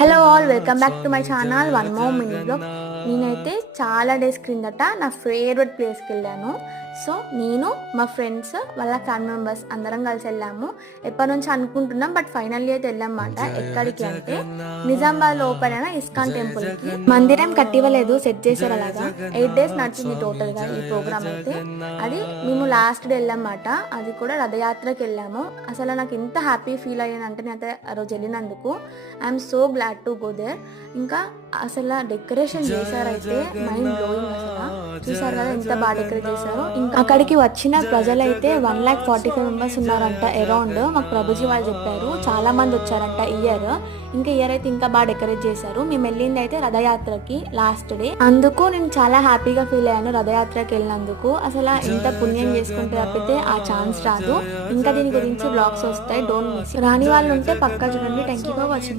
Hello all, welcome back to my channel one more mini blog. నేనైతే చాలా days క్రిందట నా ఫేవరెట్ ప్లేస్కి వెళ్ళాను. సో నేను మా ఫ్రెండ్స్ వాళ్ళ ఫ్యామిలీ మెంబర్స్ అందరం కలిసి వెళ్ళాము. ఎప్పటి నుంచి అనుకుంటున్నాం, బట్ ఫైనల్లీ అయితే వెళ్ళామన్నమాట. ఎక్కడికి అంటే నిజామాబాద్లో ఓపెన్ అయిన ఇస్కాన్ టెంపుల్కి. మందిరం కట్టివ్వలేదు, సెట్ చేశారు. అలాగా 8 days నడిచింది టోటల్గా ఈ ప్రోగ్రామ్ అయితే. అది మేము లాస్ట్ డే వెళ్ళామన్నమాట. అది కూడా రథయాత్రకి వెళ్ళాము. అసలు నాకు ఎంత హ్యాపీ ఫీల్ అయ్యానంటే నేనైతే ఆ రోజు వెళ్ళినందుకు I'm so glad to go there. ఇంకా అసలు డెకరేషన్ చేశారైతే మైండ్ బ్లోయింగ్. అసలు చూసారు కదా ఎంత బాగా డెకరేట్ చేశారు. ఇంకా అక్కడికి వచ్చిన ప్రజలైతే 145 members ఉన్నారంట అరౌండ్. మాకు ప్రభుజీ వాళ్ళు చెప్పారు చాలా మంది వచ్చారంట ఇయర్. ఇంకా ఇయర్ అయితే ఇంకా బాగా డెకరేట్ చేశారు. మేము వెళ్ళింది అయితే రథయాత్రకి లాస్ట్ డే. అందుకు నేను చాలా హ్యాపీగా ఫీల్ అయ్యాను రథయాత్రకి వెళ్ళినందుకు. అసలు ఎంత పుణ్యం చేసుకుంటే తప్పితే ఆ ఛాన్స్ రాదు. ఇంకా దీని గురించి బ్లాగ్స్ వస్తాయి, డోంట్ మిస్. రాని వాళ్ళు ఉంటే పక్కా చూడండి. Thank you for watching.